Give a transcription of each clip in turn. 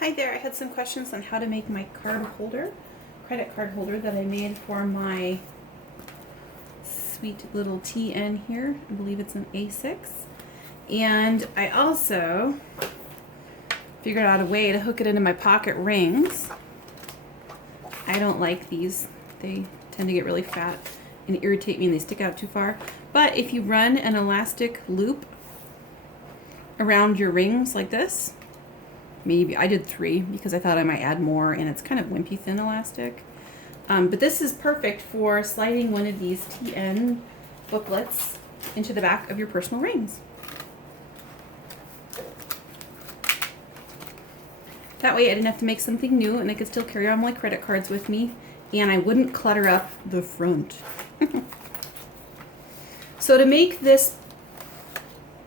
Hi there, I had some questions on how to make my card holder, credit card holder that I made for my sweet little TN here. I believe it's an A6. And I also figured out a way to hook it into my pocket rings. I don't like these. They tend to get really fat and irritate me and they stick out too far. But if you run an elastic loop around your rings like this, maybe I did 3 because I thought I might add more, and it's kind of wimpy thin elastic. But this is perfect for sliding one of these TN booklets into the back of your personal rings. That way I didn't have to make something new and I could still carry on my credit cards with me, and I wouldn't clutter up the front. So to make this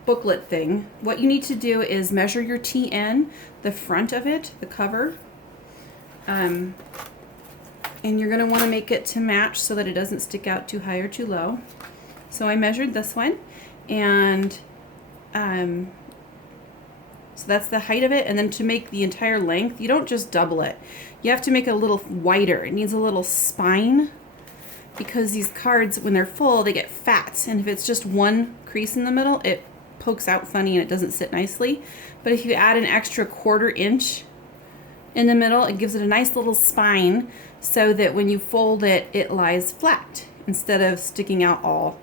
booklet thing, what you need to do is measure your TN, the front of it, the cover, and you're going to want to make it to match so that it doesn't stick out too high or too low. So I measured this one, and so that's the height of it. And then to make the entire length, you don't just double it, you have to make it a little wider. It needs a little spine, because these cards, when they're full, they get fat, and if it's just one crease in the middle, it pokes out funny and it doesn't sit nicely. But if you add an extra 1/4 inch in the middle, it gives it a nice little spine so that when you fold it, it lies flat instead of sticking out all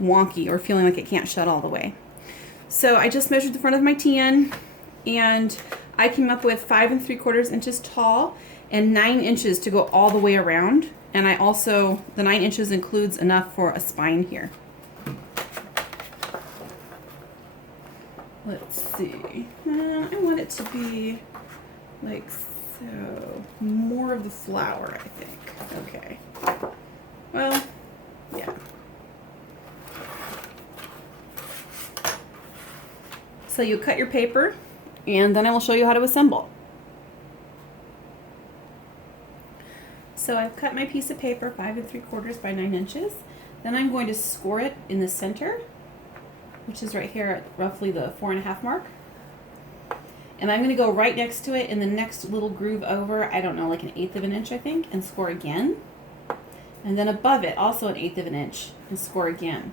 wonky or feeling like it can't shut all the way. So I just measured the front of my TN, and I came up with 5 3/4 inches tall and 9 inches to go all the way around. And I also, the 9 inches includes enough for a spine here. Let's see. I want it to be like so. More of the flower, I think. Okay. Well, yeah. So you cut your paper, and then I will show you how to assemble. So I've cut my piece of paper 5 3/4 by 9 inches. Then I'm going to score it in the center, which is right here at roughly the 4.5 mark. And I'm going to go right next to it in the next little groove over, I don't know, like 1/8 inch, I think, and score again. And then above it, also 1/8 inch, and score again.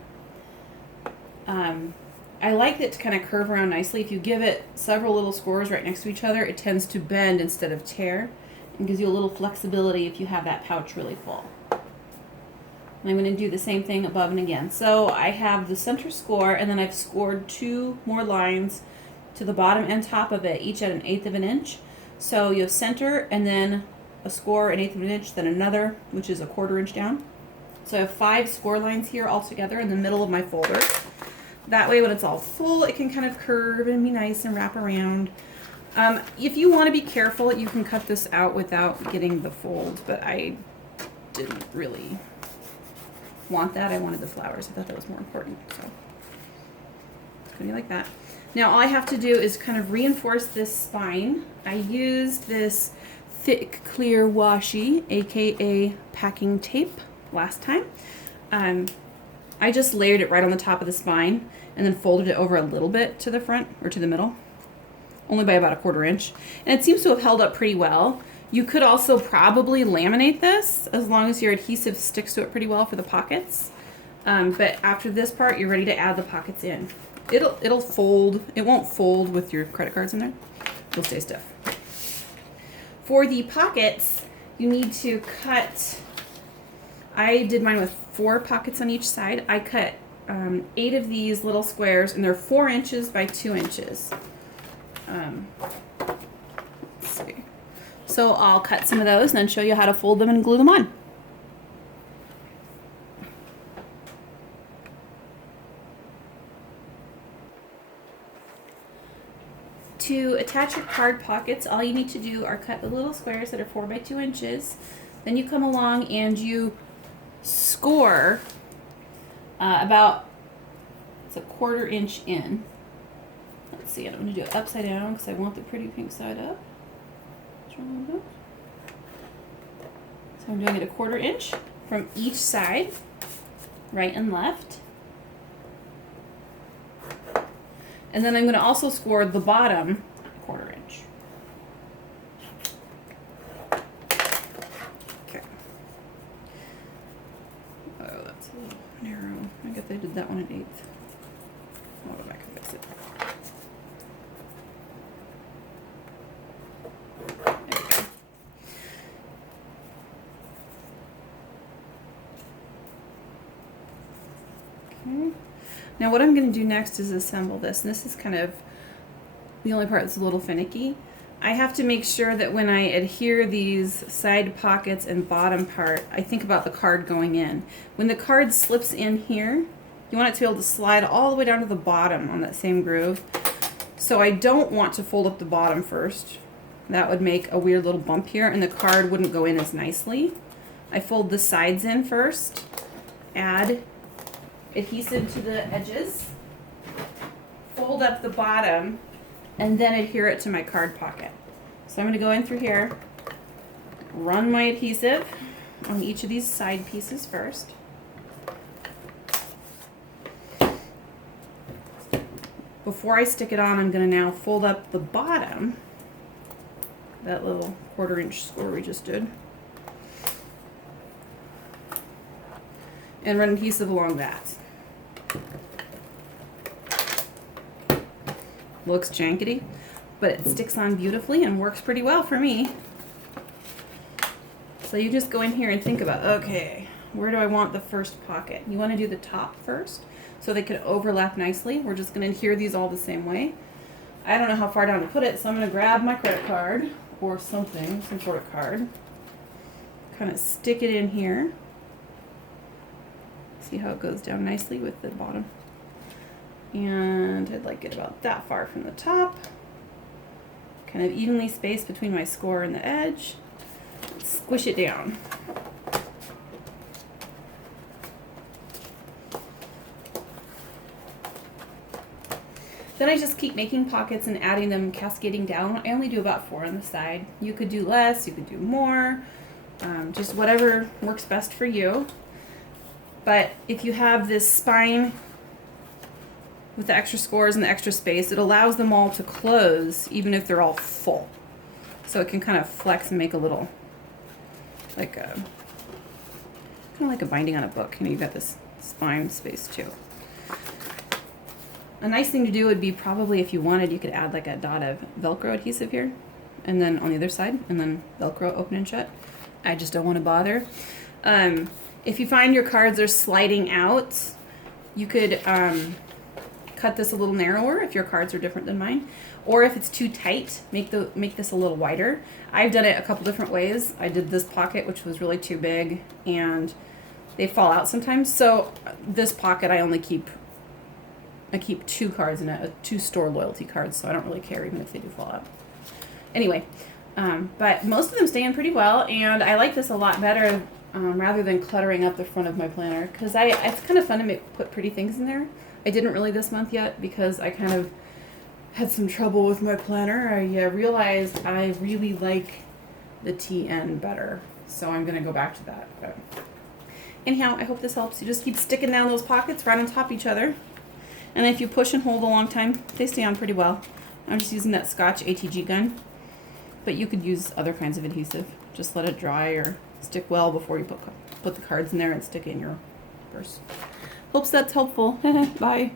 I like it to kind of curve around nicely. If you give it several little scores right next to each other, it tends to bend instead of tear, and gives you a little flexibility if you have that pouch really full. And I'm going to do the same thing above and again. So I have the center score, and then I've scored 2 more lines to the bottom and top of it, each at 1/8 inch. So you have center, and then a score 1/8 inch, then another, which is a 1/4 inch down. So I have 5 score lines here all together in the middle of my folder. That way when it's all full, it can kind of curve and be nice and wrap around. If you want to be careful, you can cut this out without getting the fold, but I didn't really want that. I wanted the flowers. I thought that was more important. So it's going to be like that. Now all I have to do is kind of reinforce this spine. I used this thick clear washi, aka packing tape, last time. I just layered it right on the top of the spine and then folded it over a little bit to the front or to the middle, only by about 1/4 inch. And it seems to have held up pretty well. You could also probably laminate this as long as your adhesive sticks to it pretty well for the pockets. But after this part, you're ready to add the pockets in. It'll fold. It won't fold with your credit cards in there. It'll stay stiff. For the pockets, you need to cut. I did mine with 4 pockets on each side. I cut 8 of these little squares, and they're 4 inches by 2 inches. Let's see. So I'll cut some of those and then show you how to fold them and glue them on. To attach your card pockets, all you need to do are cut the little squares that are 4 by 2 inches. Then you come along and you score about, it's a 1/4 inch in. Let's see, I'm going to do it upside down because I want the pretty pink side up. What's wrong with that? So I'm doing it a 1/4 inch from each side, right and left. And then I'm going to also score the bottom 1/4 inch. 1/8. Oh, I can fix it. There we go. Okay. Now what I'm going to do next is assemble this. And this is kind of the only part that's a little finicky. I have to make sure that when I adhere these side pockets and bottom part, I think about the card going in. When the card slips in here, you want it to be able to slide all the way down to the bottom on that same groove. So I don't want to fold up the bottom first. That would make a weird little bump here and the card wouldn't go in as nicely. I fold the sides in first, add adhesive to the edges, fold up the bottom, and then adhere it to my card pocket. So I'm going to go in through here, run my adhesive on each of these side pieces first. Before I stick it on, I'm going to now fold up the bottom, that little 1/4 inch score we just did, and run adhesive along that. Looks jankety, but it sticks on beautifully and works pretty well for me. So you just go in here and think about, okay, where do I want the first pocket? You want to do the top first so they could overlap nicely. We're just going to adhere these all the same way. I don't know how far down to put it, so I'm going to grab my credit card or something, some sort of card, kind of stick it in here. See how it goes down nicely with the bottom. And I'd like it about that far from the top. Kind of evenly spaced between my score and the edge. Squish it down. Then I just keep making pockets and adding them, cascading down. I only do about 4 on the side. You could do less, you could do more, just whatever works best for you. But if you have this spine with the extra scores and the extra space, it allows them all to close even if they're all full. So it can kind of flex and make a little, like a, kind of like a binding on a book. You know, you've got this spine space too. A nice thing to do would be probably, if you wanted, you could add like a dot of Velcro adhesive here, and then on the other side, and then Velcro open and shut. I just don't want to bother. If you find your cards are sliding out, you could cut this a little narrower if your cards are different than mine, or if it's too tight, make this a little wider. I've done it a couple different ways. I did this pocket, which was really too big, and they fall out sometimes. So this pocket, I keep 2 cards in it, 2 store loyalty cards, so I don't really care even if they do fall out. Anyway, but most of them stay in pretty well, and I like this a lot better rather than cluttering up the front of my planner, because it's kind of fun to put pretty things in there. I didn't really this month yet because I kind of had some trouble with my planner. I realized I really like the TN better, so I'm going to go back to that. But anyhow, I hope this helps. You just keep sticking down those pockets right on top of each other, and if you push and hold a long time, they stay on pretty well. I'm just using that Scotch ATG gun, but you could use other kinds of adhesive. Just let it dry or stick well before you put the cards in there and stick it in your purse. Hopes that's helpful. Bye.